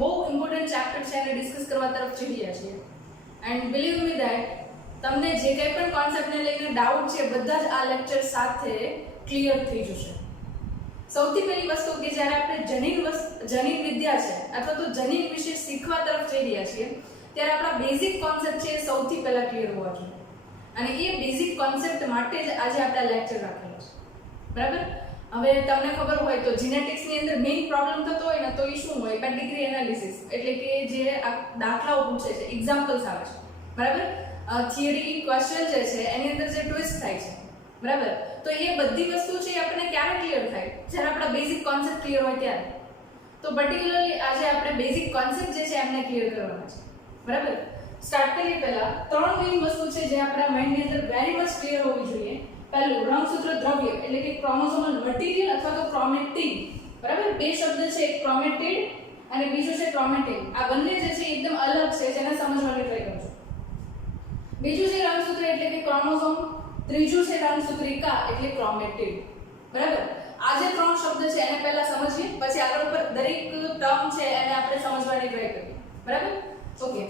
બહુ important chapter છે અને ડિસ્કસ કરવા તરફ જઈ રહ્યા છીએ. એન્ડ બિલીવ મી ધેટ તમને જે કંઈ પણ કોન્સેપ્ટને લઈને ડાઉટ છે બધા જ આ લેક્ચર સાથે ક્લિયર થઈ જશે. સૌથી પહેલી વસ્તુ કે જ્યારે આપણે જનીન વિદ્યા છે અથવા તો જનીન વિશે શીખવા તરફ જઈ રહ્યા છીએ ત્યારે આપણા બેઝિક કોન્સેપ્ટ છે એ સૌથી પહેલા ક્લિયર હોવા જોઈએ. અને એ બેઝિક કોન્સેપ્ટ માટે જ આજે આપણે લેક્ચર રાખેલો છે. બરાબર? હવે તમને ખબર હોય તો જીનેટિક્સની અંદર મેઇન પ્રોબ્લેમ થતો હોય ને તો એ શું હોય? પેડિગ્રી એનાલિસિસ, એટલે કે જે દાખલાઓ પૂછે છે, એક્ઝામ્પલ્સ આવે છે. બરાબર? થિયરી ક્વેશ્ચન જે છે એની અંદર જે ટ્વિસ્ટ થાય છે. બરાબર? તો એ બધી વસ્તુ છે એ આપણને ક્યારે ક્લિયર થાય? જ્યારે આપણા બેઝિક કોન્સેપ્ટ ક્લિયર હોય ત્યારે. તો પર્ટિક્યુલરલી આજે આપણે બેઝિક કોન્સેપ્ટ જે છે એમને ક્લિયર કરવાના છે. બરાબર? સ્ટાર્ટ કરીએ પહેલા ત્રણ મેઇન વસ્તુ છે જે આપણા માઇન્ડની અંદર વેરી મચ ક્લિયર હોવી જોઈએ. પહેલું રંગસૂત્ર દ્રવ્ય એટલે કે ક્રોમોસોમલ મટીરિયલ અથવા તો ક્રોમેટિન. બરાબર? બે શબ્દ છે, એક ક્રોમેટિડ અને બીજું છે ક્રોમેટિન. આ બંને જે છે એકદમ અલગ છે, જેને સમજવાની ટ્રાય કરજો. બીજું છે રંગસૂત્ર એટલે કે ક્રોમોસોમ, ત્રીજું છે રંગસૂત્રિકા એટલે ક્રોમેટિડ. બરાબર? આ જે ત્રણ શબ્દ છે એને પહેલા સમજીએ, પછી આગળ પર દરેક ટર્મ છે એને આપણે સમજવાની ટ્રાય કરીએ. બરાબર? ઓકે,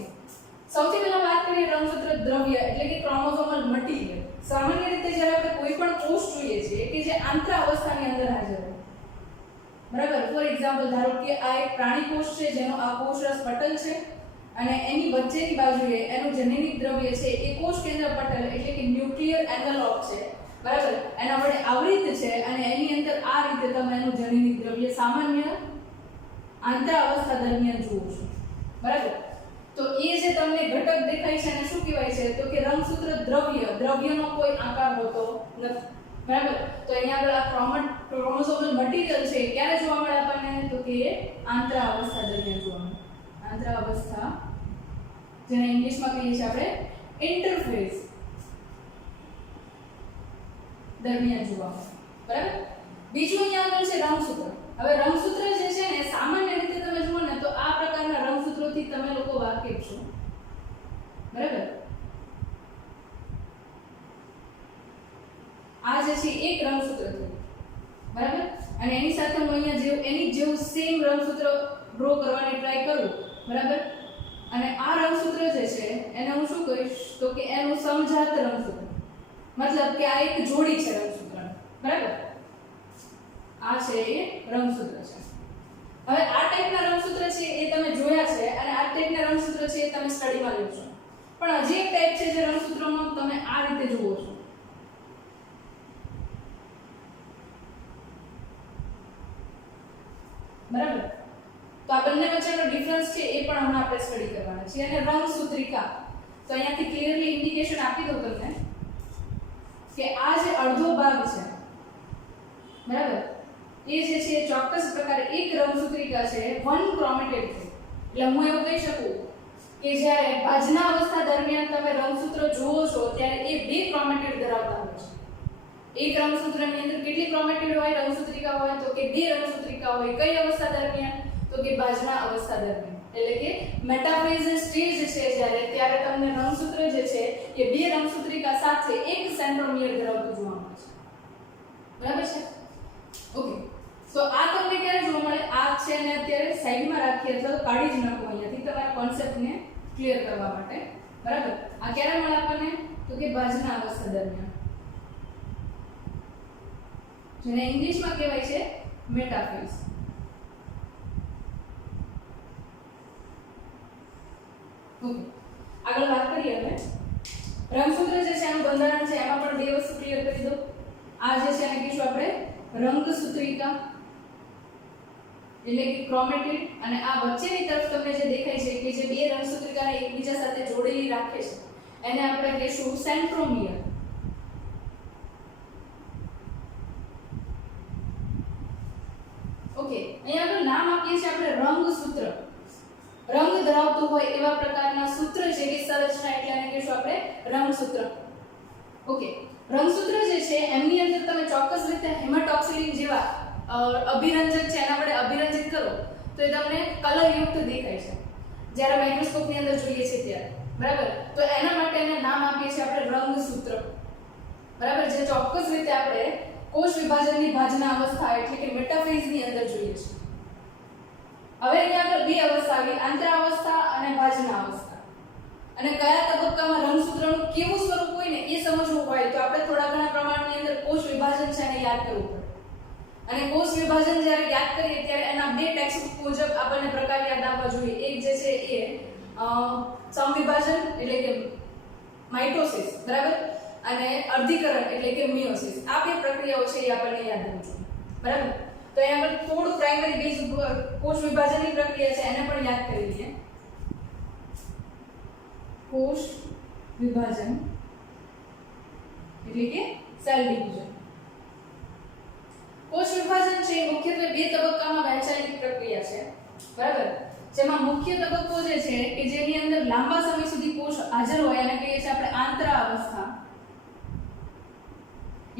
સૌથી પહેલા વાત કરીએ રંગસૂત્ર દ્રવ્ય એટલે કે ક્રોમોસોમલ મટીરિયલ. સામાન્ય રીતે જ્યારે આપણે કોઈ પણ કોષ જોઈએ છીએ કે જે આંતરાવસ્થાની અંદર હાજર હોય. બરાબર? ફોર એક્ઝામ્પલ ધારો કે આ એક પ્રાણી કોષ છે જેનો આ કોષરસ પટલ છે અને એની વચ્ચેની બાજુએ એનું જનીનિક દ્રવ્ય છે એ કોષ કેન્દ્ર પટલ એટલે કે ન્યુક્લિયર એન્વેલોપ છે. બરાબર? એના વડે આવૃત છે અને એની અંદર આ રીતે તમે એનું જનીનિક દ્રવ્ય સામાન્ય આંતરાવસ્થા દરમિયાન જુઓ છો. બરાબર? તો એ જે તમને ઘટક દેખાય છે એને શું કહેવાય છે? તો કે રંગસૂત્ર દ્રવ્ય. દ્રવ્યનો કોઈ આકાર હોતો નથી. બરાબર? તો અહીંયા આગળ આ ક્રોમોસોમલ મટીરિયલ છે ક્યારે જોવા મળે આપણને? તો કે આંતરાવસ્થા દરમિયાન જોવા મળે. આંતરાવસ્થા, જેને ઇંગ્લિશમાં કહીએ છીએ આપણે ઇન્ટરફેઝ દરમિયાન જોવા મળે. બરાબર? બીજું અહીંયા આગળ છે રંગસૂત્ર. હવે રંગસૂત્ર જે છે ને સામાન્ય રીતે તમે જુઓ ને તો આ પ્રકારના રંગસૂત્રોથી તમે લોકો વાકેફ છો. બરાબર? આ જે છે એક રંગસૂત્ર થયું. બરાબર? અને એની સાથે હું અહીંયા એની જેવું સેમ રંગસૂત્ર ડ્રો કરવાની ટ્રાય કરું. બરાબર? અને આ રંગસૂત્ર જે છે એને હું શું કહીશ? તો કે એનું સમજાત રંગસૂત્ર. મતલબ કે આ એક જોડી છે રંગસૂત્ર. બરાબર? આ છે એ રંગસૂત્ર છે. હવે આ ટાઈપના રંગસૂત્ર છે એ તમે જોયા છે અને આ ટાઈપના રંગસૂત્ર છે એ તમે સ્ટડીમાં લો છો. પણ હજી એક ટાઈપ છે જે રંગસૂત્રનો તમે આ રીતે જુઓ છો. બરાબર? તો આ બંને વચ્ચેનો ડિફરન્સ છે એ પણ હમણાં આપણે સ્ટડી કરવાના છે. અને રંગસૂત્રિકા તો અહીંયાથી ક્લિયરલી ઇન્ડિકેશન આપી દઉં તમને કે આ જે અડધો ભાગ છે. બરાબર? એ જે છે ચોક્કસ પ્રકારે એક રંગસૂત્રિકા છે વન ક્રોમેટિડ છે. એટલે હું એવું કહી શકું કે જ્યારે ભાજના અવસ્થા દરમિયાન તમે રંગસૂત્ર જુઓ છો ત્યારે એ બે ક્રોમેટિડ ધરાવતા હોય છે. એક રંગસૂત્રની અંદર કેટલી ક્રોમેટિડ હોય, રંગસૂત્રિકા હોય? તો કે બે રંગસૂત્રિકા હોય. કઈ અવસ્થા દરમિયાન? તો કે ભાજના અવસ્થા દરમિયાન. એટલે કે મેટાફેઝ સ્ટેજ છે જ્યારે ત્યારે તમને રંગસૂત્ર જે છે એ બે રંગસૂત્રિકા સાથે એક સેન્ટ્રોમિયર ધરાવતું જોવા મળે છે. બરાબર છે? ઓકે, તો આ તમને ક્યારે જોવા મળે? આ છે ને અત્યારે સાઈડમાં રાખીએ અથવા કાઢી જ નાખો અહીંયાથી તમારા કોન્સેપ્ટને ક્લિયર કરવા માટે. બરાબર? આ ક્યારે મળે આપણને? તો કે ભાજના અવસ્થા દરમિયાન, જેને ઇંગ્લિશમાં કહેવાય છે મેટાફેઝ. ઓકે, આગળ વાત કરીએ હવે રંગસૂત્ર જે છે એનું બંધારણ છે એમાં પણ બે વસ્તુ ક્લિયર કરી દો. આ જે છે એને કહીશું આપણે રંગસૂત્રિકા એટલે કે ક્રોમેટિડ, અને આ વચ્ચેની તરફ તમને જે દેખાય છે કે જે બે રંગસૂત્રિકાને એકબીજા સાથે જોડેલી રાખે છે એને આપણે કહીશું સેન્ટ્રોમિયર. ઓકે, અહીંયા આપણે નામ આપીએ છીએ આપણે રંગસૂત્ર. રંગ ધરાવતું હોય એવા પ્રકારના સૂત્ર જેવી સંરચના એટલે એને કહીશું આપણે રંગસૂત્ર. ઓકે, રંગસૂત્ર જે છે એમની અંદર તમે ચોક્કસ રીતે હેમાટોક્સિલિન જેવા અભિરંજક છે એના વડે અભિરંજિત કરો તો એ તમને કલરયુક્ત દેખાય છે જ્યારે માઇક્રોસ્કોપની અંદર જોઈએ છે ત્યારે. બરાબર? તો એના માટે એને નામ આપીએ છીએ આપણે રંગસૂત્ર. બરાબર? જે ચોક્કસ રીતે આપણે કોષ વિભાજનની ભાજના અવસ્થા એટલે કે મેટાફેઝની અંદર જોઈએ છે. હવે અહીંયા આગળ બે અવસ્થા આવી, આંતરાવસ્થા અને ભાજનાવસ્થા. અને કયા તબક્કામાં રંગસૂત્રનું કેવું સ્વરૂપ હોય ને એ સમજવું હોય તો આપણે થોડા ઘણા પ્રમાણની અંદર કોષ વિભાજન છે એને યાદ કરવું પડે. અને કોષ વિભાજન જ્યારે યાદ કરીએ ત્યારે એના બે ટેક્સ્ટ મુજબ આપણને પ્રકાર યાદ આવવા જોઈએ. એક જે છે એ સમવિભાજન એટલે કે માઇટોસિસ, બરાબર, અને અર્ધીકરણ એટલે કે મિયોસિસ. આ બે પ્રક્રિયાઓ છે એ આપણને યાદ હોવી જોઈએ, બરાબર. તો અહીંયા આગળ થોડું પ્રાઇમરી બેઝ કોષ વિભાજનની પ્રક્રિયા છે એને પણ યાદ કરી લઈએ. કોષ વિભાજન એટલે કે સેલ ડિવિઝન. કોષ વિભાજન છે મુખ્યત્વે બે તબક્કામાં વહેંચાયેલી પ્રક્રિયા છે, બરાબર. જેમાં મુખ્ય તબક્કો જે છે કે જેની અંદર લાંબા સમય સુધી કોષ હાજર હોય એને કહીએ છીએ આપણે આંતરાવસ્થા.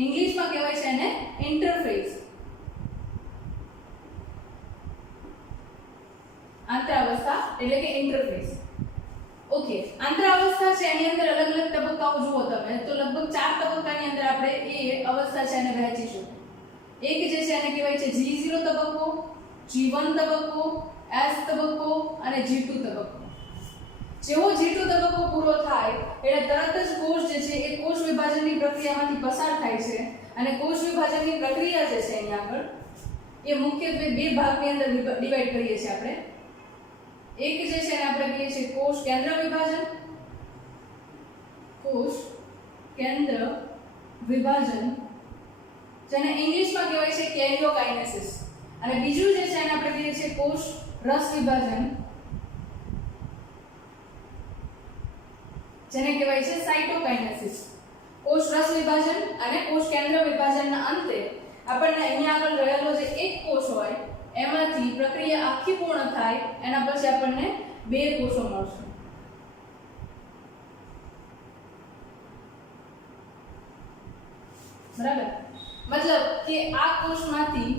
ઇંગ્લિશમાં કહેવાય છે એને ઇન્ટરફેઝ. આંતરાવસ્થા એટલે કે ઇન્ટરફેઝ. ઓકે, આંતરાવસ્થા છે એની અંદર અલગ અલગ તબક્કાઓ જુઓ તમે તો લગભગ 4 તબક્કાની અંદર આપણે એ અવસ્થા છે એને વહેંચીશું. એક જે છે એને કહેવાય છે G0 તબક્કો, G1 તબક્કો, S તબક્કો અને G2 તબક્કો. જેવો G2 તબક્કો પૂરો થાય એટલે તરત જ કોષ જે છે એ કોષ વિભાજનની પ્રક્રિયામાંથી પસાર થાય છે. અને કોષ વિભાજનની પ્રક્રિયા જે છે અહીંયા આગળ એ મુખ્યત્વે બે ભાગની અંદર ડિવાઈડ કરીએ છીએ આપણે. એક જે છે એને આપણે કહીએ છીએ કોષ કેન્દ્ર વિભાજન, કોષ કેન્દ્ર વિભાજન જેને ઇંગ્લિશમાં કહેવાય છે કેરિયોકાઇનેસિસ. અને બીજું જે છે એને આપણે કહીએ છીએ કોષ રસ વિભાજન જેને કહેવાય છે સાઇટોકાઇનેસિસ. કોષ રસ વિભાજન અને કોષ કેન્દ્ર વિભાજનના અંતે આપણને અહીંયા આગળ રહેલો જે એક કોષ હોય એમાંથી પ્રક્રિયા આખી પૂર્ણ થાય એના પછી આપણને બે કોષો મળશે. બરાબર, મતલબ કે આ કોષમાંથી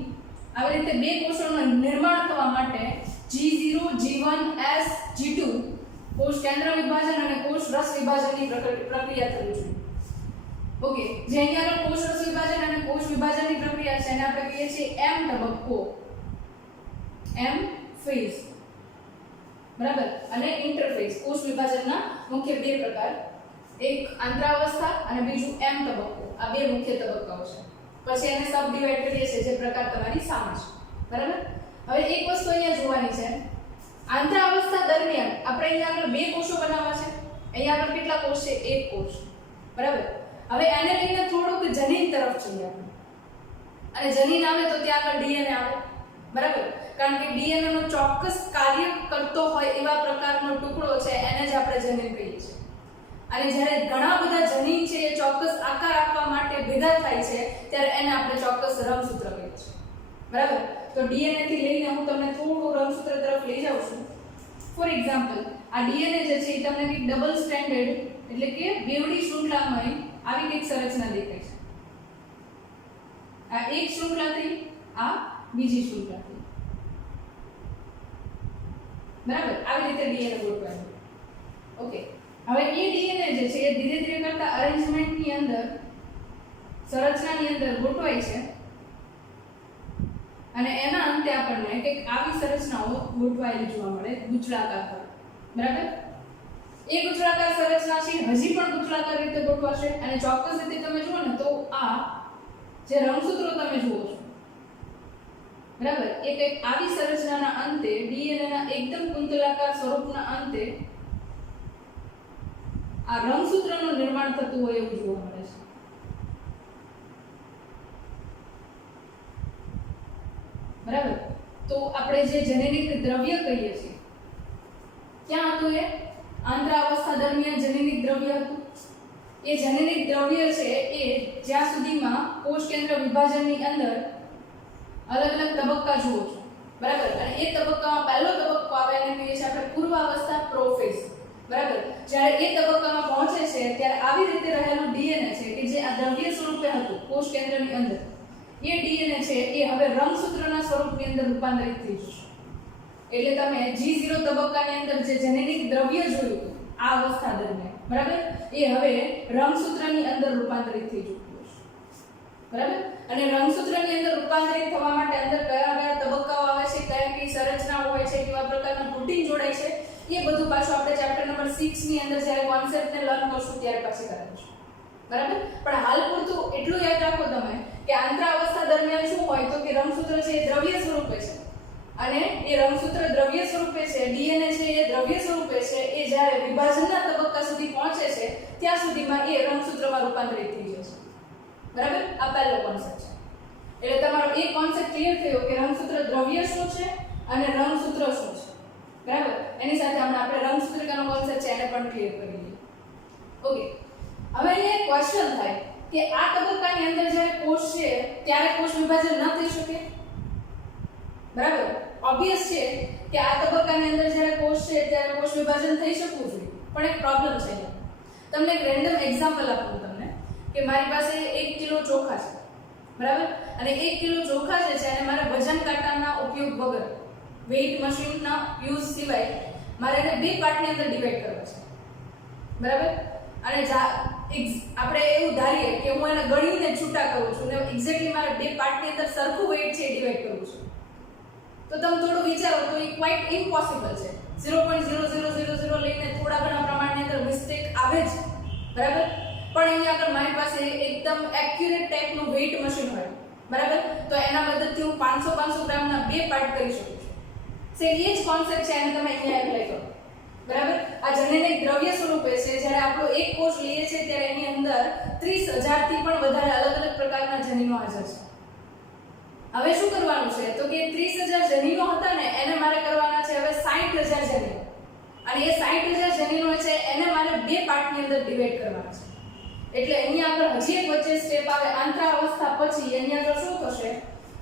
આવી રીતે બે કોષોનું નિર્માણ થવા માટે G0, G1, S, G2 કોષ કેન્દ્ર વિભાજન અને કોષ રસ વિભાજનની પ્રક્રિયા થવી જોઈએ. ઓકે, જે અહીંયા કોષ રસ વિભાજન અને કોષ વિભાજનની પ્રક્રિયા છે એને આપણે કહીએ છીએ M તબક્કો, M ફેઝ, બરાબર. અને ઇન્ટરફેઝ. કોષ વિભાજનના મુખ્ય બે પ્રકાર, એક આંતરાવસ્થા અને બીજું M તબક્કો. આ બે મુખ્ય તબક્કાઓ છે. પછી એને સબ ડિવાઇડ કરીએ છીએ જે પ્રકાર તમારી સામે છે, બરાબર. હવે એક વસ્તુ અહીંયા જોવાની છે, આંતરાવસ્થા દરમિયાન આપણે અહીંયા આગળ બે કોષો બનાવવા છે. અહીંયા આગળ કેટલા કોષ છે? એક કોષ, બરાબર. હવે એને લઈને થોડુંક જનીન તરફ જઈએ આપણે. અને જનીન આવે તો ત્યાં આગળ ડીએનએ આવે, બરાબર. કારણ કે ડીએનએ નો ચોક્કસ કાર્ય કરતો હોય એવા પ્રકારનો ટુકડો છે એને જ આપણે જનીન કહીએ છીએ. અને જ્યારે ઘણા બધા જનીન છે એ ચોક્કસ આકાર આપવા માટે ભેગા થાય છે ત્યારે એને આપણે ચોક્કસ રંગસૂત્ર કહીએ છીએ, બરાબર. તો ડીએનએ થી લઈને હું તમને થોડું રંગસૂત્ર તરફ લઈ જાઉં છું. ફોર એક્ઝામ્પલ, આ ડીએનએ જે છે એ તમને કંઈક ડબલ સ્ટ્રેન્ડેડ એટલે કે બેવડી શૃંખલામાં આવી કંઈક સંરચના દેખાય છે. આ એક શૃંખલાથી આ બીજી શૃંખલાથી, બરાબર. આવી રીતે ડીએનએ ગોઠવાય. ઓકે, હવે એ ડીએનએ જે છે એ ધીરે ધીરે કરતા અરેન્જમેન્ટની અંદર સંરચનાની અંદર ગોઠવાય છે અને એના અંતે આપણને કંઈક આવી સંરચનાઓ ગોઠવાયેલી જોવા મળે ગુચળાકાર પર, બરાબર. એ ગુચળાકાર સંરચના છે હજી પણ ગુચળાકાર રીતે ગોઠવાશે અને ચોક્કસ રીતે તમે જુઓ ને તો આ જે રંગસૂત્રો તમે જુઓ છો, બરાબર, એ કંઈક આવી સંરચનાના અંતે ડીએનએ ના એકદમ કુંતલાકાર સ્વરૂપના અંતે આ રંગસૂત્રનું નિર્માણ થતું હોય એવું જોવા મળે છે, બરાબર. તો આપણે જે જેનેટિક દ્રવ્ય કહીએ છીએ ક્યાં હતું? એ આંતરાવસ્થા દરમિયાન જેનેટિક દ્રવ્ય હતું. એ જેનેટિક દ્રવ્ય છે એ જ્યાં સુધીમાં કોષ કેન્દ્ર વિભાજનની અંદર અલગ અલગ તબક્કા જુઓ છો, બરાબર. અને એ તબક્કામાં પહેલો તબક્કો આવે એને કહીએ છીએ આપણે પૂર્વાવસ્થા પ્રોફેઝ, બરાબર. જ્યારે એ તબક્કામાં પહોંચે છે ત્યારે આવી રીતે રહેલું ડીએનએ છે કે જે આ દ્રવ્ય સ્વરૂપે હતું કોષ કેન્દ્રની અંદર, એ ડીએનએ છે એ હવે રંગસૂત્રના સ્વરૂપની અંદર રૂપાંતરિત થઈ જશે. એટલે તમે G0 તબક્કાની અંદર જે જેનેટિક દ્રવ્ય જોયું હતું આ અવસ્થા દરમિયાન, બરાબર, એ હવે રંગસૂત્રની અંદર રૂપાંતરિત થઈ ચૂક્યું છે, બરાબર. અને રંગસૂત્રની અંદર રૂપાંતરિત થવા માટે અંદર કયા કયા તબક્કાઓ આવે છે, કયા કઈ સંરચનાઓ હોય છે, કેવા પ્રકારના પ્રોટીન જોડાય છે, એ બધું પાછું આપણે ચેપ્ટર નંબર 6 ની અંદર જ્યારે કોન્સેપ્ટને લર્ન કરશું ત્યારે પાછી કરાવીશું. બરાબર. પણ હાલ પૂરતું એટલું યાદ રાખો તમે કે આંતરાવસ્થા દરમિયાન શું હોય તો કે રંગસૂત્ર છે એ દ્રવ્ય સ્વરૂપે છે, અને એ રંગસૂત્ર દ્રવ્ય સ્વરૂપે છે, ડીએનએ છે એ દ્રવ્ય સ્વરૂપે છે, એ જ્યારે વિભાજનના તબક્કા સુધી પહોંચે છે ત્યાં સુધીમાં એ રંગસૂત્રમાં રૂપાંતરિત થઈ જશે. બરાબર. આ પહેલો કોન્સેપ્ટ છે. એટલે તમારો એક કોન્સેપ્ટ ક્લિયર થયો કે રંગસૂત્ર દ્રવ્ય શું છે અને રંગસૂત્ર શું છે. બરાબર. એની સાથે હમણાં આપણે રંગસૂત્રિકાનો કોન્સેપ્ટ છે એને પણ ક્લિયર કરી લઈએ. ઓકે. હવે અહીંયા એક ક્વેશ્ચન થાય કે આ તબક્કાની અંદર જ્યારે કોષ છે ત્યારે કોષ વિભાજન ન થઈ શકે. બરાબર. ઓબ્વિયસ છે કે આ તબક્કાની અંદર જ્યારે કોષ છે ત્યારે કોષ વિભાજન થઈ શકવું જોઈએ, પણ એક પ્રોબ્લેમ છે. તમને એક રેન્ડમ એક્ઝામ્પલ આપું તમને કે મારી પાસે 1 કિલો ચોખા છે. બરાબર. અને 1 કિલો ચોખા જે છે અને મારે વજન કાંટાના ઉપયોગ વગર, વેઇટ મશીનના યુઝ સિવાય મારે એને બે પાર્ટની અંદર ડિવાઈડ કરવા છે. બરાબર. અને આપણે એવું ધારીએ કે હું એને ગણીને છૂટા કરું છું ને એક્ઝેક્ટલી મારે બે પાર્ટની અંદર સરખું વેઇટ છે એ ડિવાઈડ કરું છું, તો તમે થોડું વિચારો તો એ ક્વાઇટ ઇમ્પોસિબલ છે. 0.0000 લઈને થોડા ઘણા પ્રમાણની અંદર મિસ્ટેક આવે જ. બરાબર. પણ અહીંયા આગળ મારી પાસે એકદમ એક્યુરેટ ટાઈપનું વેઇટ મશીન હોય, બરાબર, તો એના મદદથી હું 500 ગ્રામના બે પાર્ટ કરી શકું છું. સે એ જ કોન્સેપ્ટ છે, એને તમે અહીંયા એપ્લાય કરો. બરાબર. આ જનીનિક દ્રવ્ય સ્વરૂપે છે. જ્યારે આપણો એક કોષ લઈએ છીએ ત્યારે એની અંદર 30,000 થી પણ વધારે અલગ અલગ પ્રકારના જનીનો હાજર છે. હવે શું કરવાનું છે તો કે 30,000 જનીનો હતા ને એને મારે કરવાના છે હવે 60,000 જનીનો, અને એ 60,000 જનીનો છે એને મારે બે પાર્ટની અંદર ડિવાઈડ કરવાના છે. એટલે અહીંયા આગળ હજી એક વચ્ચે સ્ટેપ આવે આંતરાવસ્થા પછી. અહીંયા આગળ શું થશે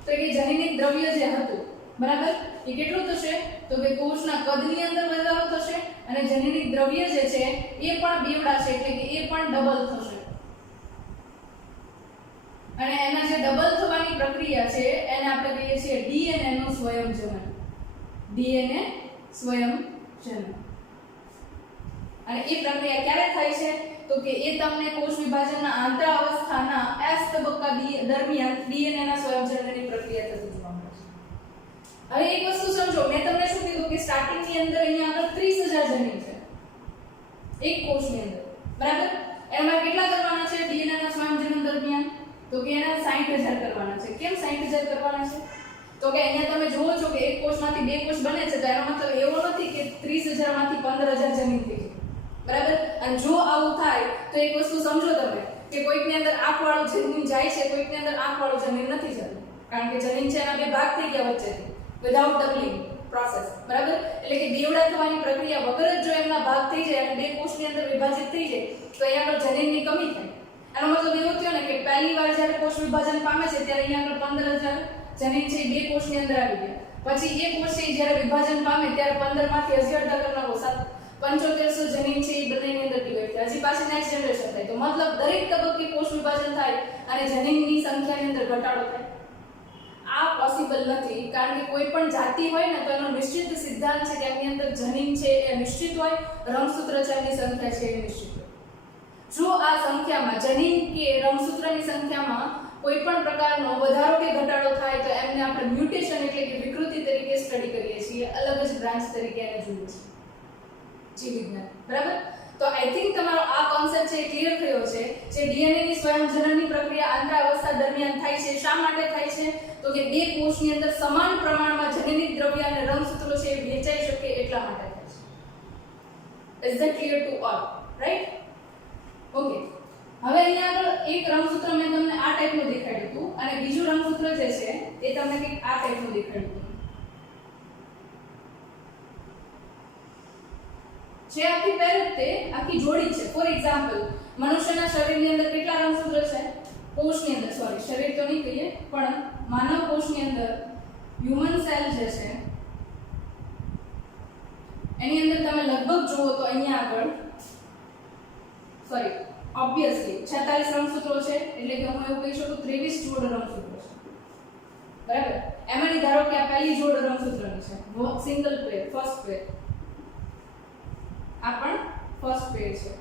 તો કે જનીનિક દ્રવ્ય જે હતું, બરાબર, એ કેટલું થશે તો કે કોષના કદની અંદર વધારો થશે, અને જનીનિક દ્રવ્ય જે છે એ પણ બેવડાશે, એટલે કે એ પણ ડબલ થશે. અને એના જે ડબલ થવાની પ્રક્રિયા છે એને આપણે કહીએ છીએ ડીએનએ નું સ્વયંજનન. ડીએનએ સ્વયંજનન. અને એ પ્રક્રિયા ક્યારે થાય છે તો કે એ તમને કોષ વિભાજનના આંતરાવસ્થાના એસ તબક્કા દરમિયાન ડીએનએ ના સ્વયંજનનની પ્રક્રિયા થતી જોવા મળે છે. હવે એક વસ્તુ સમજો, મેં તમને શું કીધું કે સ્ટાર્ટિંગ ની અંદર અહીંયા આગળ 30,000 જનીન છે એક કોષની અંદર. બરાબર. એમાં કેટલા કરવાના છે ડીએનએ ના સ્વયંજનન દરમિયાન તો કે એના 60,000 કરવાના છે. કેમ 60,000 કરવાના છે તો કે અહીંયા તમે જુઓ છો કે એક કોષમાંથી બે કોષ બને છે, તો એનો મતલબ એવો નથી કે 30,000 માંથી 15,000 જનીન થઈ જાય. બરાબર. અને જો આવું થાય તો એક વસ્તુ સમજો તમે કે કોઈકની અંદર આંખવાળું જનીન જાય છે, કોઈકની અંદર આંખવાળું જનીન નથી જતું, કારણ કે જનીન છે એના બે ભાગ થઈ ગયા વચ્ચેથી વિધાઉટ ડબલિંગ પ્રોસેસ. બરાબર. એટલે કે બેવડા થવાની પ્રક્રિયા વગર જ જો એમના ભાગ થઈ જાય અને બે કોષની અંદર વિભાજિત થઈ જાય તો અહીંયા આગળ જનીનની કમી થાય. એનો મતલબ એવો થયો ને કે પહેલી વાર જ્યારે કોષ વિભાજન પામે છે ત્યારે અહીંયા આગળ 15,000 જનીન છે બે કોષની અંદર આવી ગયા. પછી એક કોષ છે જ્યારે વિભાજન પામે ત્યારે 15 માંથી હજી અડધા કરનારો 7500 જનીન છે એ બંનેની અંદર ડિવાઈડ થાય. હજી પાછી નેક્સ્ટ જનરેશન થાય. તો મતલબ દરેક તબક્કે કોષ વિભાજન થાય અને જનીનની સંખ્યાની અંદર ઘટાડો થાય. આ પોસિબલ નથી, કારણ કે કોઈ પણ જાતિ હોય ને તો એનો નિશ્ચિત સિદ્ધાંત છે કે એની અંદર જનીન છે એ નિશ્ચિત હોય, રંગસૂત્ર છે એની સંખ્યા છે એ નિશ્ચિત હોય. જો આ સંખ્યામાં જનીન કે રંગસૂત્રની સંખ્યામાં કોઈ પણ પ્રકારનો વધારો કે ઘટાડો થાય તો એમને આપણે મ્યુટેશન એટલે કે વિકૃતિ તરીકે સ્ટડી કરીએ છીએ, અલગ જ બ્રાન્ચ તરીકે એને જોઈએ છીએ જીવવિજ્ઞાન. બરાબર. તો આઈ થિંક તમારો આ કોન્સેપ્ટ છે ક્લિયર થયો છે. જે ડીએનએ ની સ્વયંજનનની પ્રક્રિયા આંતરાવસ્થા દરમિયાન થાય છે. શા માટે થાય છે તો કે બે કોષની અંદર સમાન પ્રમાણમાં જનીનિક દ્રવ્ય અને રંગસૂત્રો છે એ વહેંચાઈ શકે એટલા માટે થાય છે. Is that clear to all? Right. Okay. હવે અહીંયા આગળ એક રંગસૂત્ર મેં તમને આ ટાઈપનું દેખાડ્યું હતું અને બીજું રંગસૂત્ર જે છે એ તમને કંઈક આ ટાઈપનું દેખાડ્યું હતું. જે આખી પેર તે આખી જોડી છે. ફોર એક્ઝામ્પલ, મનુષ્યના શરીરની અંદર કેટલા રંગસૂત્ર છે? કોષની અંદર, સોરી શરીર તો નહીં કહીએ, પણ માનવ કોષની અંદર હ્યુમન સેલ જે છે એની અંદર તમે લગભગ જુઓ તો અહીંયા આગળ સોરી ઓબ્વિયસલી 46 રંગસૂત્રો છે, એટલે કે હું એવું કહી શકું 23 જોડ રંગસૂત્રો છે. બરાબર. એમાંની ધારો કે આ પહેલી જોડ રંગસૂત્રની છે, સિંગલ પેર, ફર્સ્ટ પેર. આ પણ ફર્સ્ટ પેર છે.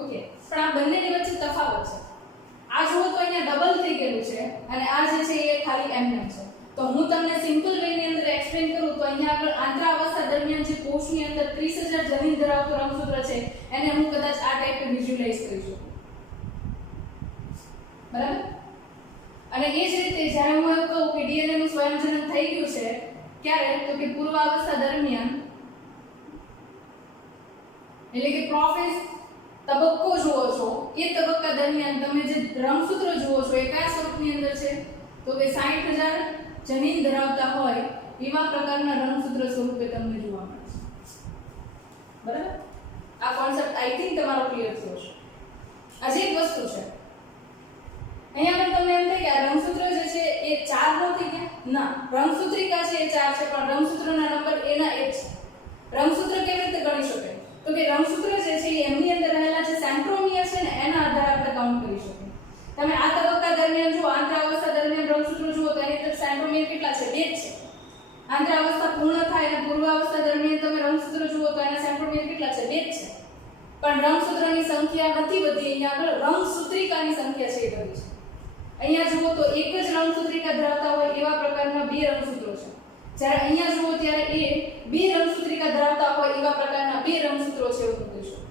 ઓકે. પણ આ બંનેની વચ્ચે તફાવત છે. આ જુઓ તો અહીંયા ડબલ થઈ ગયેલું છે અને આ જે છે એ ખાલી એમનેમ છે. તો હું તમને સિમ્પલ વે ની અંદર એક્સપ્લેન કરું તો અહીંયા આગળ આંતરાવસ્થા દરમિયાન જે કોષની અંદર 30,000 જનીન ધરાવતું રંગસૂત્ર છે એને હું કદાચ આ ટાઈપે વિઝ્યુઅલાઇઝ કરી શકું. બરાબર. અને એ જ રીતે જ્યારે હું એવું કહું કે ડીએનએ નું સ્વયંજનન થઈ ગયું છે ક્યારે, તો કે પૂર્વાવસ્થા દરમિયાન, એટલે કે પ્રોફેઝ તબક્કો જુઓ છો એ તબક્કા દરમિયાન તમે જે રંગસૂત્ર જુઓ છો એ કયા સ્વરૂપની અંદર છે, તો કે 60,000 જનીન ધરાવતા હોય એવા પ્રકારના રંગસૂત્ર સ્વરૂપે તમને જોવા મળે છે. બરાબર. આ કોન્સેપ્ટ આઈ થિંક તમારો ક્લિયર થયો છે. હજી એક વસ્તુ છે, અહીંયા પણ તમને એમ થાય કે આ રંગસૂત્ર જે છે એ 4 નો થઈ ગયા. ના, રંગસૂત્રિકા છે એ 4 છે પણ રંગસૂત્રના નંબર એના 1 છે. રંગસૂત્ર કેવી રીતે ગણી શકાય, તો કે રંગસૂત્ર જે છે એ એમની અંદર રહેલા જે સેન્ટ્રોમિયર છે ને એના આધારે આપણે કાઉન્ટ કરી શકીએ. તમે આ તબક્કા દરમિયાન જો આંતરાવસ્થા દરમિયાન રંગસૂત્ર જુઓ તો એની અંદર સેન્ટ્રોમિયર કેટલા છે, 2 છે. આંતરાવસ્થા પૂર્ણ થાય અને પૂર્વાવસ્થા દરમિયાન તમે રંગસૂત્ર જુઓ તો એના સેન્ટ્રોમિયર કેટલા છે, 2 છે. પણ રંગસૂત્રની સંખ્યા નથી વધી, અહીંયા આગળ રંગસૂત્રિકાની સંખ્યા છે એ વધી છે. અહીંયા જુઓ તો એક જ રંગસૂત્રિકા ધરાવતા હોય એવા પ્રકારના 2 રંગસૂત્રો છે, જ્યારે અહીંયા જુઓ ત્યારે એ 2 રંગસૂત્રિકા ધરાવતા હોય એવા પ્રકારના 2 રંગસૂત્રો છે એવું કહીશું.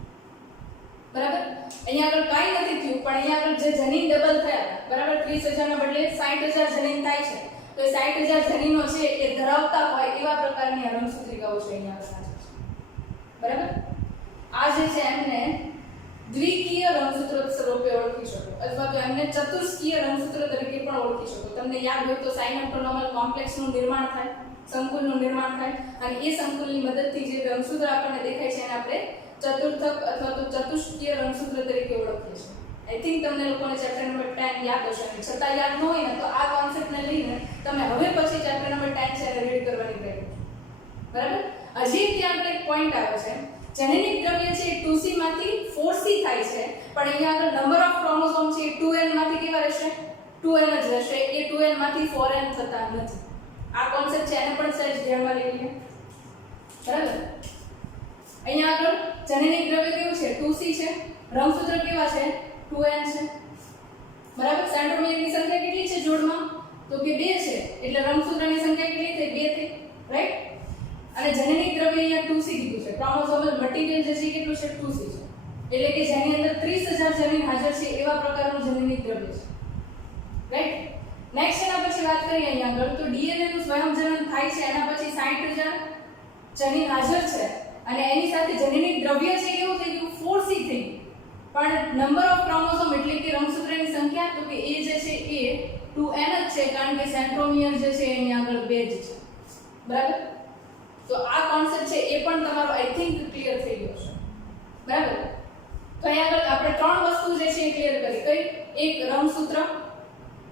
બરાબર. અહીંયા આગળ કાઈ નથી થયું પણ અહીંયા આગળ જે જનીન ડબલ થયા, બરાબર, 30,000 ના બદલે 60,000 જનીન થાય છે, તો એ 60,000 જનીનો છે એ ધરાવતા હોય એવા પ્રકારની રંગસૂત્રિકાઓ છે અહીંયા આગળ. બરાબર. આ જે છે એમને દ્વિકીય રંગસૂત્ર સ્વરૂપે ઓળખી શકો અથવા તો એમને ચતુષ્કીય રંગસૂત્ર તરીકે પણ ઓળખી શકો. તમને યાદ હોય તો સાયનોપ્રોનોમલ કોમ્પ્લેક્સનું નિર્માણ થાય, સંકુલનું નિર્માણ થાય અને એ સંકુલની મદદથી જે રંગસૂત્ર આપણને દેખાય છે એને આપણે ચતુર્થક અથવા તો ચતુષ્કીય રંગસૂત્ર તરીકે ઓળખીએ છીએ. આઈ થિંક તમને લોકોને ચેપ્ટર નંબર 10 યાદ હશે, છતાં યાદ ન હોય ને તો આ કોન્સેપ્ટને લઈને તમે હવે પછી ચેપ્ટર નંબર 10 છે એને રીડ કરવાની ટ્રાય કરજો. બરાબર. હજી ત્યાં આપણે એક પોઈન્ટ આવે છે, જેનેટિક દ્રવ્ય છે 2C માંથી 4C થાય છે પણ અહીંયા આગળ નંબર ઓફ ક્રોમોસોમ છે 2N માંથી કેવા રહેશે, 2N જ રહેશે, એ 2N માંથી 4N થતા નથી. આ કોન્સેપ્ટ છે એને પણ સહેજ ધ્યાનમાં લઈ લઈએ. બરાબર. અહીંયા આગળ જેનેટિક દ્રવ્ય કેવું છે, 2C છે, રંગસૂત્ર કેવા છે, 2N છે. બરાબર. સેન્ટ્રોમિયરની સંખ્યા કેટલી છે જોડમાં, તો કે 2 છે, એટલે રંગસૂત્રની સંખ્યા કેટલી થઈ, 2 થઈ, રાઈટ. અને જેનેટિક દ્રવ્ય અહીંયા 2C કીધું છે, ક્રોમોસોમલ મટીરીયલ જે છે કેટલું છે, 2C છે, એટલે કે જેની અંદર 30,000 જનીન હાજર છે એવા પ્રકારનું જેનેટિક દ્રવ્ય છે, રાઈટ. નેક્સ્ટ એના પછી વાત કરીએ અહીંયા આગળ તો ડીએનએ નું સ્વયંજનન થાય છે, એના પછી 60,000 જનીન હાજર છે અને એની સાથે જેનેટિક દ્રવ્ય છે કેવું થઈ ગયું, 4C થઈ ગયું. પણ નંબર ઓફ ક્રોમોસોમ એટલે કે રંગસૂત્રની સંખ્યા તો કે એ જે છે એ 2N જ છે, કારણ કે સેન્ટ્રોમિયર જે છે અહીંયા આગળ 2 જ છે. બરાબર. તો આ કોન્સેપ્ટ છે એ પણ તમારો આઈ થિંક ક્લિયર થઈ ગયો છે. બરાબર. તો અહીંયા આગળ આપણે 3 વસ્તુ જે છે એ ક્લિયર કરી. કઈ? એક રંગસૂત્ર,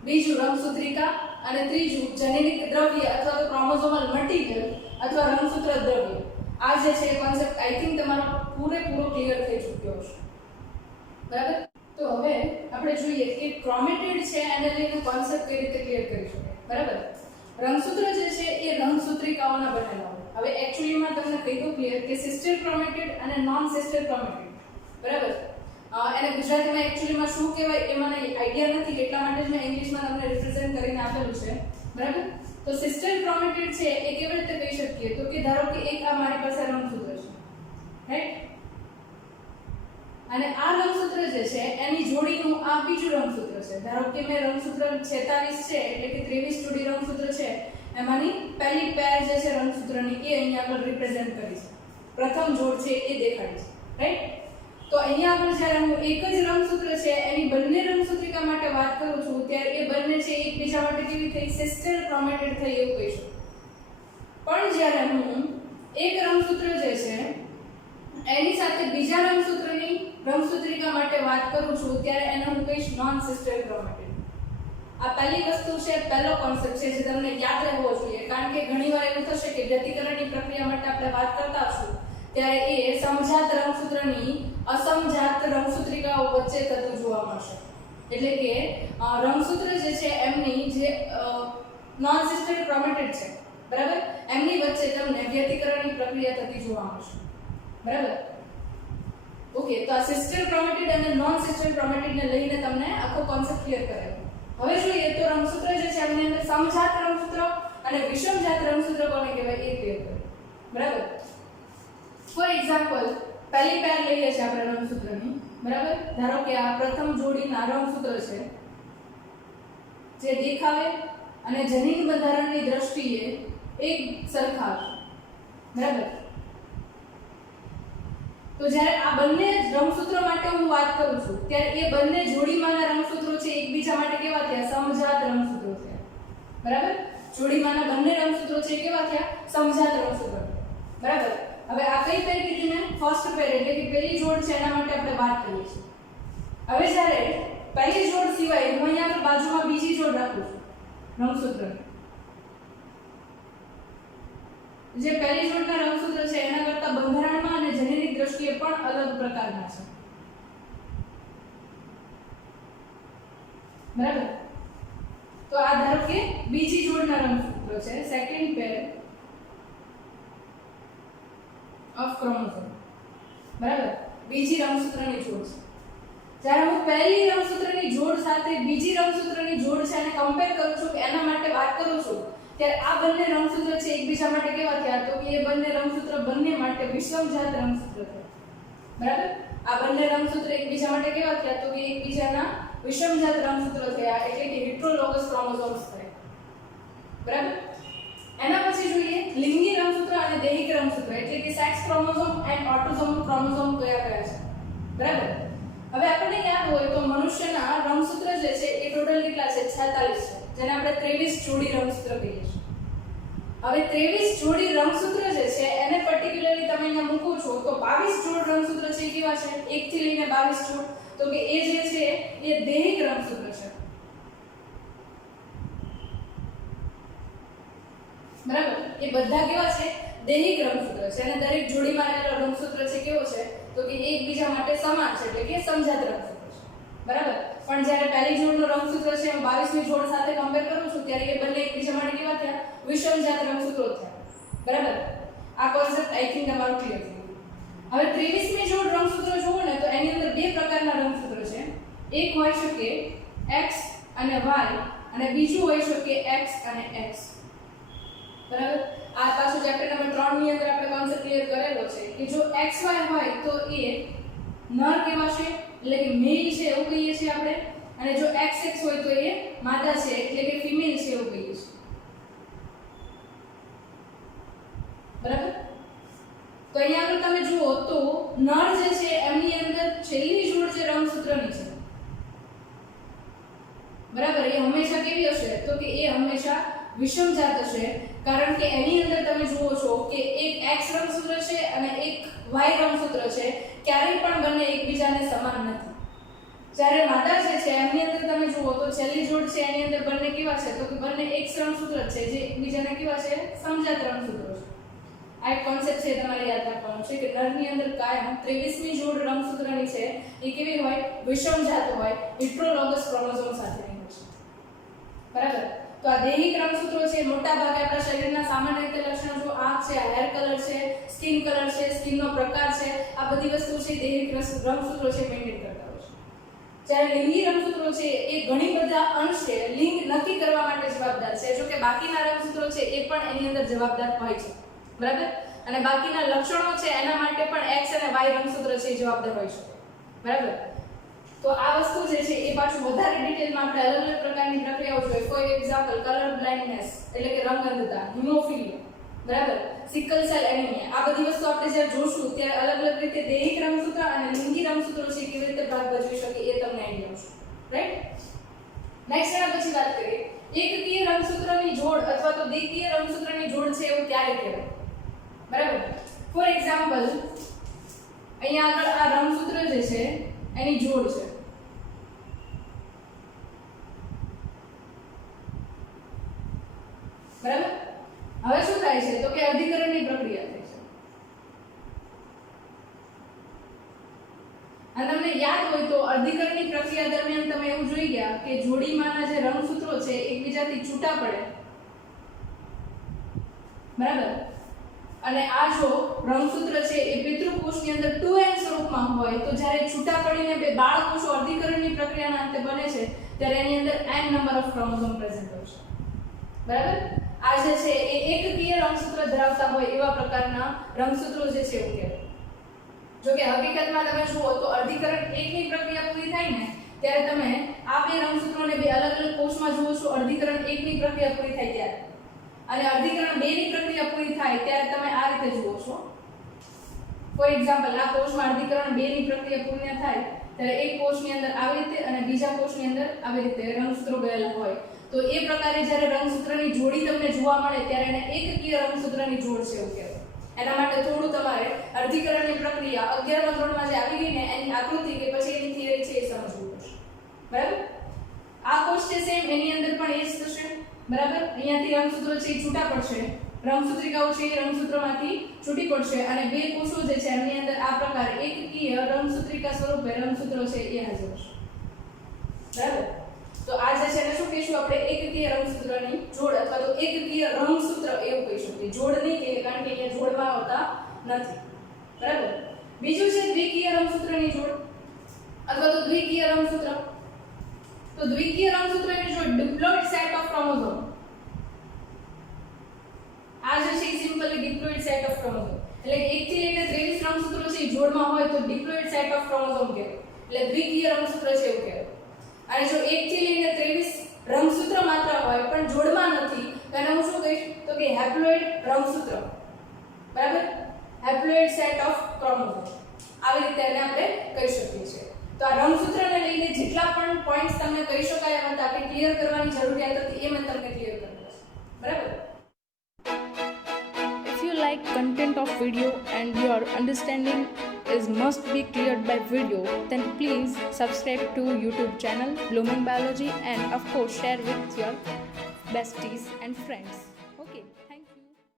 બીજું રંગસૂત્રિકા અને ત્રીજું જેનેટિક દ્રવ્ય અથવા તો ક્રોમોસોમલ મટીરીયલ અથવા રંગસૂત્ર દ્રવ્ય. આ જે છે કોન્સેપ્ટ આઈ થિંક તમારો પૂરેપૂરો ક્લિયર થઈ ચૂક્યો છે. બરાબર. તો હવે આપણે જોઈએ કે ક્રોમેટિડ છે એને લઈને કોન્સેપ્ટ કઈ રીતે ક્લિયર કરી શકાય. બરાબર. રંગસૂત્ર જે છે એ રંગસૂત્રિકાઓના બનેલા હોય. હવે એક્ચ્યુઅલીમાં તમને કહી દઉં ક્લિયર કે સિસ્ટર ક્રોમેટિડ અને નોન સિસ્ટર ક્રોમેટિડ. બરાબર. એને ગુજરાતીમાં એક્ચ્યુઅલીમાં શું કહેવાય એ મને આઈડિયા નથી, એટલા માટે જ મેં ઇંગ્લિશમાં તમને રિપ્રેઝન્ટ કરીને આપેલું છે. બરાબર. તો સિસ્ટર ક્રોમેટિડ છે એ કેવી રીતે કહી શકીએ, તો કે ધારો કે એક આ મારી પાસે રંગસૂત્ર છે, રાઈટ, અને આ રંગસૂત્ર જે છે એની જોડીનું આ બીજું રંગસૂત્ર છે. ધારો કે મેં રંગસૂત્ર 46 છે એટલે કે 23 જોડી રંગસૂત્ર છે, એમાંની પહેલી પેર જે છે રંગસૂત્રની એ અહીંયા આગળ રિપ્રેઝન્ટ કરી છે, પ્રથમ જોડ છે એ દેખાડી છે, રાઈટ. તો અહીંયા આગળ જ્યારે હું એક જ રંગસૂત્ર છે એની બંને રંગસૂત્રિકા માટે વાત કરું છું ત્યારે એ બંને છે એકબીજા માટે કેવી થઈ, સિસ્ટર ક્રોમેટિડ થઈ એવું કહીશું. પણ જ્યારે હું એક રંગસૂત્ર જે છે એની સાથે બીજા રંગસૂત્રની રંગસૂત્રિકા માટે વાત કરું છું ત્યારે એને હું કહીશ નોન સિસ્ટર ક્રોમેટિડ. આ પહેલી વસ્તુ છે, પહેલો કોન્સેપ્ટ છે જે તમને યાદ રહેવો જોઈએ, કારણ કે ઘણીવાર એવું થશે કે વ્યતિકરણની પ્રક્રિયા માટે આપણે વાત કરતા હશું ત્યારે એ સમજાત રંગસૂત્રની અસમજાત રંગસૂત્રિકાઓ વચ્ચે થતું જોવા મળશે. એટલે કે રંગસૂત્ર જે છે એમની જે નોન સિસ્ટર ક્રોમેટિડ છે, બરાબર, એમની વચ્ચે તમને વ્યતિકરણની પ્રક્રિયા થતી જોવા મળશે. બરાબર. ઓકે, તો આ સિસ્ટર ક્રોમેટિડ અને નોન સિસ્ટર ક્રોમેટિડ ને લઈને તમને આખો કોન્સેપ્ટ ક્લિયર કરાવ્યો. હવે જોઈએ તો રંગસૂત્ર જે છે એની અંદર સમજાત રંગસૂત્ર અને વિષમજાત રંગસૂત્ર કોને કહેવાય એ ક્લિયર કરો. બરાબર? ફોર એક્ઝામ્પલ, પહેલી પેર લઈએ છીએ આપણે રંગસૂત્રની. બરાબર? ધારો કે આ પ્રથમ જોડીના રંગસૂત્ર છે જે દેખાવે અને જનીન બંધારણની દ્રષ્ટિએ એક સરખા છે. બરાબર? તો જ્યારે આ બંને રંગસૂત્રો માટે હું વાત કરું છું ત્યારે એ બંને જોડીમાંના રંગસૂત્રો છે એકબીજા માટે કેવા થયા? સમજાત રંગસૂત્રો થયા. બરાબર? જોડીમાંના બંને રંગસૂત્રો છે કેવા થયા? સમજાત રંગસૂત્રો. બરાબર? હવે આ કઈ પેર કીધી મેં? ફર્સ્ટ પેર એટલે કે પહેલી જોડ છે એના માટે આપણે વાત કરીએ છીએ. હવે જ્યારે પહેલી જોડ સિવાય હું અહીંયા આગળ બાજુમાં બીજી જોડ રાખું છું રંગસૂત્રની. જે પહેલી જોડના રંગસૂત્ર છે એના કરતા બંધારણમાં અને જનીનિક દ્રષ્ટિએ પણ અલગ પ્રકારના છે. બરાબર? તો આ ધારો કે બીજી જોડના રંગસૂત્ર છે, સેકન્ડ પેર ઓફ ક્રોમોસોમ. બરાબર? બીજી રંગસૂત્રની જોડ છે. જ્યારે હું પહેલી રંગસૂત્રની જોડ સાથે બીજી રંગસૂત્રની જોડ છે એને કમ્પેર કરું છું કે એના માટે વાત કરું છું ત્યારે આ બંને રંગસૂત્ર છે એકબીજા માટે કેવા થયા? તો કે એ બંને રંગસૂત્ર બંને માટે વિષમજાત રંગસૂત્ર થયા. બરાબર? આ બંને રંગસૂત્ર એકબીજા માટે કેવા થયા? તો કે એકબીજાના વિષમજાત રંગસૂત્ર થયા એટલે કે હેટરોલોગસ ક્રોમોસોમ્સ થયા. બરાબર? એના પછી જોઈએ લિંગી રંગસૂત્ર અને દૈહિક રંગસૂત્ર એટલે કે sex chromosome and autosomal chromosome કયા છે. બરાબર? હવે આપણને યાદ હોય તો મનુષ્યના રંગસૂત્ર જે છે એ ટોટલ કેટલા છે? 46 છે, જેને આપણે 23 જોડી રંગસૂત્ર કહીએ છીએ. હવે 23 જોડી રંગસૂત્ર જે છે એને પર્ટિક્યુલરલી તમે અહીંયા મૂકો છો તો 22 જોડ રંગસૂત્ર છે કેવા છે? 1 થી લઈને 22 જોડ. તો કે એ જે છે એ દૈહિક રંગસૂત્ર છે. બરાબર? એ બધા કેવા છે? દૈહિક રંગસૂત્ર છે અને દરેક જોડીમાં રહેલો રંગસૂત્ર છે કેવો છે? તો કે એકબીજા માટે સમાન છે એટલે કે સમજાત રંગસૂત્ર છે. બરાબર? પણ જ્યારે પહેલી જોડનું રંગસૂત્ર છે હું 22મી જોડ સાથે કમ્પેર કરું છું ત્યારે એ બંને એકબીજા માટે કેવા થયા? વિષમજાત રંગસૂત્રો થયા. બરાબર? આ કોન્સેપ્ટ આઈ થિંક તમારું ક્લિયર થઈ ગયું. હવે 23મી જોડ રંગસૂત્ર જોવો ને તો એની અંદર બે પ્રકારના રંગસૂત્ર છે. એક હોઈ શકે x અને y અને બીજું હોઈ શકે x અને x. બરાબર? આ પાછું ચેપ્ટર નંબર 3 ની અંદર આપણે કોન્સેપ્ટ ક્લિયર કરેલો છે કે જો xy હોય તો એ નર કહેવાશે એટલે કે મેલ છે એવું કહીએ છીએ આપણે, અને જો xx હોય તો એ માદા છે એટલે કે ફિમેલ છે એવું કહીએ છીએ. બરાબર? તો અહીંયા આગળ તમે જુઓ તો નર જે છે એમની અંદર છેલ્લી જોડ જે રંગસૂત્રની છે. બરાબર? એ હંમેશા કેવી હશે? તો કે એ હંમેશા વિષમજાત હશે કારણ કે એની અંદર તમે જુઓ છો કે એક x રંગસૂત્ર છે અને એક y રંગસૂત્ર છે, ક્યારેય પણ બંને એકબીજાને સમાન નથી. જ્યારે માદા જે છે એમની અંદર તમે જુઓ તો છેલ્લી જોડ છે એની અંદર બંને કેવા છે? તો કે બંને એક રંગસૂત્ર છે જે એકબીજાને કેવા છે? સમજાત રંગસૂત્રો છે. આ એક કોન્સેપ્ટ છે તમારે યાદ રાખવાનો છે કે નરની અંદર કાયમ 23મી જોડ રંગસૂત્રની છે એ કેવી હોય? વિષમજાત હોય, હેટરોલોગસ ક્રોમોસોમ સાથેની હોય છે. બરાબર? તો આ દૈહિક રંગસૂત્રો છે મોટા ભાગે આપણા શરીરના સામાન્ય રીતે લક્ષણો જો આંખ છે, હેર કલર છે, સ્કિન કલર છે, સ્કિનનો પ્રકાર છે, આ બધી વસ્તુ છે દૈહિક રંગસૂત્રો છે મેઇન્ટેન કરતા હોય છે. જ્યારે લિંગી રંગસૂત્રો છે એ ઘણી બધા અંશે લિંગ નક્કી કરવા માટે જવાબદાર છે, જો કે બાકીના રંગસૂત્રો છે એ પણ એની અંદર જવાબદાર હોય છે. બરાબર? અને બાકીના લક્ષણો છે એના માટે પણ x અને y રંગસૂત્ર છે એ જવાબદાર હોય છે. બરાબર? તો આ વસ્તુ જે છે એ પાછું વધારે ડિટેલમાં આપણે અલગ અલગ પ્રકારની પ્રક્રિયાઓ જોઈએ. ફોર એક્ઝામ્પલ કલર બ્લાઇન્ડનેસ એટલે કે રંગ અંધતા, હિમોફિલિયા, બરાબર, સિકલ સેલ એનિમિયા, આ બધી વસ્તુ આપણે જ્યારે જોશું ત્યારે અલગ અલગ રીતે દૈહિક રંગસૂત્ર અને લિંગી રંગસૂત્રો છે કેવી રીતે ભાગ ભજવી શકે એ તમને આઈડિયા આવશે. રાઈટ? નેક્સ્ટ એના પછી વાત કરીએ એકકીય રંગસૂત્રની જોડ અથવા તો દ્વિકીય રંગસૂત્રની જોડ છે એવું ક્યારે કહેવાય? બરાબર? ફોર એક્ઝામ્પલ અહીંયા આગળ આ રંગસૂત્ર જે છે એની જોડ છે. બરાબર? હવે શું થાય છે તો કે અર્ધીકરણની પ્રક્રિયા થાય છે. અને તમને યાદ હોય તો અર્ધીકરણની પ્રક્રિયા દરમિયાન તમે એવું જોઈ ગયા કે જોડીમાંના જે રંગસૂત્રો છે એકબીજાથી છૂટા પડે. બરાબર? અને આ જો રંગસૂત્ર છે એ પિતૃકોષની અંદર 2n સ્વરૂપમાં હોય તો જ્યારે છૂટા પડીને બે બાળકોષો અર્ધીકરણની પ્રક્રિયાના અંતે બને છે ત્યારે એની અંદર n number of chromosome present હોય છે. બરાબર? આ જે છે એ એકકીય રંગસૂત્ર ધરાવતા હોય એવા પ્રકારના રંગસૂત્રો જે છે એવું કહેવાય. જો કે હકીકતમાં તમે જુઓ તો અર્ધીકરણ 1 ની પ્રક્રિયા પૂરી થાય ને ત્યારે તમે આ બે રંગસૂત્રોને બે અલગ અલગ કોષમાં જુઓ છો. અર્ધીકરણ 1 ની પ્રક્રિયા પૂરી થાય ત્યારે અને અર્ધીકરણ 2 ની પ્રક્રિયા પૂરી થાય ત્યારે તમે આ રીતે જુઓ છો. ફોર એક્ઝામ્પલ આ કોષમાં અર્ધીકરણ 2 ની પ્રક્રિયા પૂર્ણ થાય ત્યારે એક કોષની અંદર આવી રીતે અને બીજા કોષની અંદર આવી રીતે રંગસૂત્રો ગયેલા હોય તો એ પ્રકારે જ્યારે રંગસૂત્રની જોડી તમને જોવા મળે ત્યારે એને એકકીય રંગસૂત્રની જોડ છે એવું કહેવાય. એના માટે થોડું તમારે અર્ધીકરણની પ્રક્રિયા 11મા ધોરણમાં જે આવી ગઈ ને એની આકૃતિ કે પછી એની થિયરી છે એ સમજવું પડશે. બરાબર? આ કોષ છે સેમ એની અંદર પણ એ જ થશે. બરાબર? અહીંયાથી રંગસૂત્રો છે એ છૂટા પડશે. રંગસૂત્રિકાઓ છે એ રંગસૂત્રમાંથી છૂટી પડશે અને બે કોષો જે છે એની અંદર આ પ્રકારે એકકીય રંગસૂત્રિકા સ્વરૂપે રંગસૂત્રો છે એ હાજર હશે. બરાબર? તો આ જે છે એને શું કહીશું આપણે એકકીય રંગસૂત્રની જોડ અથવા તો એકકીય રંગસૂત્ર એવું કહી શકીએ. જોડ નહીં કહીએ કારણ કે અહીંયા જોડમાં આવતા નથી. બરાબર? બીજું છે દ્વિકીય રંગસૂત્રની જોડ અથવા તો દ્વિકીય રંગસૂત્ર. તો દ્વિકીય રંગસૂત્રની જોડ ડિપ્લોઇડ સેટ ઓફ ક્રોમોઝોમ. આ જે છે simply diploid set of chromosome એટલે 1 થી લઈને 23 રંગસૂત્રો છે એ જોડમાં હોય તો ડિપ્લોઇડ સેટ ઓફ ક્રોમોઝોમ કહેવાય. એટલે દ્વિકીય રંગસૂત્ર છે એવું કહેવાય. અને જો 1 થી લઈને 23 રંગસૂત્ર માત્ર હોય પણ જોડમાં નથી તો એને હું શું કહીશ તો કે હેપ્લોઇડ રંગસૂત્ર. બરાબર? હેપ્લોઇડ સેટ ઓફ ક્રોમોઝોમ આવી રીતે એને આપણે કહી શકીએ છીએ. તો આ રંગસૂત્રને લઈને જેટલા પણ પોઈન્ટ્સ તમને કહી શકાય એમ હતા કે ક્લિયર કરવાની જરૂરિયાત હતી એ મેં તમને ક્લિયર કરવાનું છે. બરાબર? If you like content of video and your understanding is must be cleared by video, then please subscribe to YouTube channel Blooming Biology and of course share with your besties and friends.